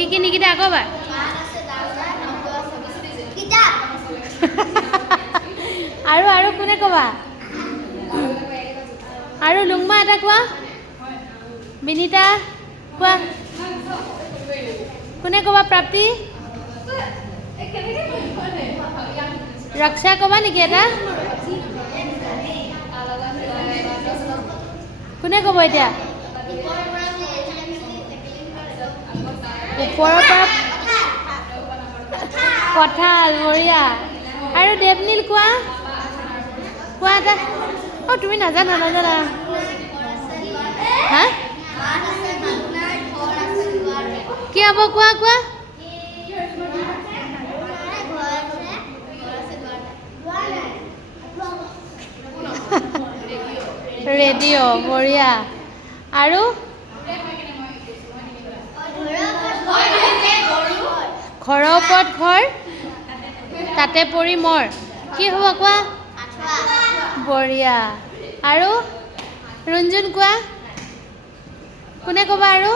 কি নিকিতা আকৌ এবাৰ আৰু কোনে ক'বা আৰু লুংমা এটা কোৱা বিনিতা কোৱা কোনে ক'বা প্ৰাপ্তি ৰক্ষা ক'বা নেকি এটা কোনে ক'ব এতিয়া ওপৰৰ পৰা কঁঠাল বঢ়িয়া আৰু দেৱনীল কোৱা এটা তুমি নাজানা হা কি হ'ব কোৱা ৰেডিঅ' বঢ়িয়া আৰু ঘৰৰ ওপৰত ঘৰ তাতে পৰি মৰ কি হ'ব কোৱা বঢ়িয়া আৰু ৰঞ্জুন কোৱা কোনে ক'বা আৰু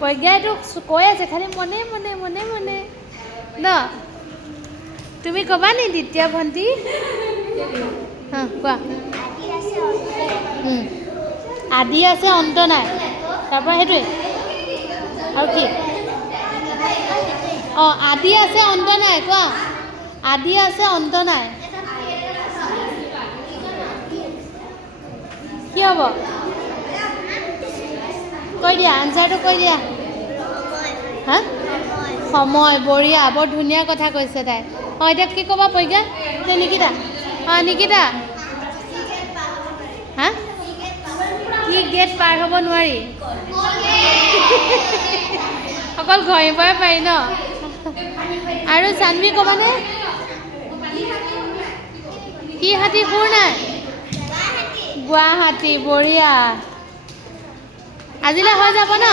প্ৰজ্ঞাইতো কৈ আছে খালি মনে ন তুমি ক'বা নি দ্বিতীয় ভণ্টি কোৱা আদি আছে অন্ত নাই তাৰপৰা সেইটোৱে আৰু কি আদি আছে অন্ত নাই কোৱা আদি আছে অন্ত নাই কি হ'ব কৈ দিয়া আনচাৰটো কৈ দিয়া হা সময় বঢ়িয়া বৰ ধুনীয়া কথা কৈছে তাই এতিয়া কি ক'বা প্ৰজ্ঞা নিকিতা নিকিতা হা কি গেট পাৰ হ'ব নোৱাৰি অকল ঘৰে পৰাই পাৰি ন আৰু চানভি ক'বানে কি হাতী সুৰ নাই গুৱাহাটী বঢ়িয়া আজিলৈ হৈ যাব ন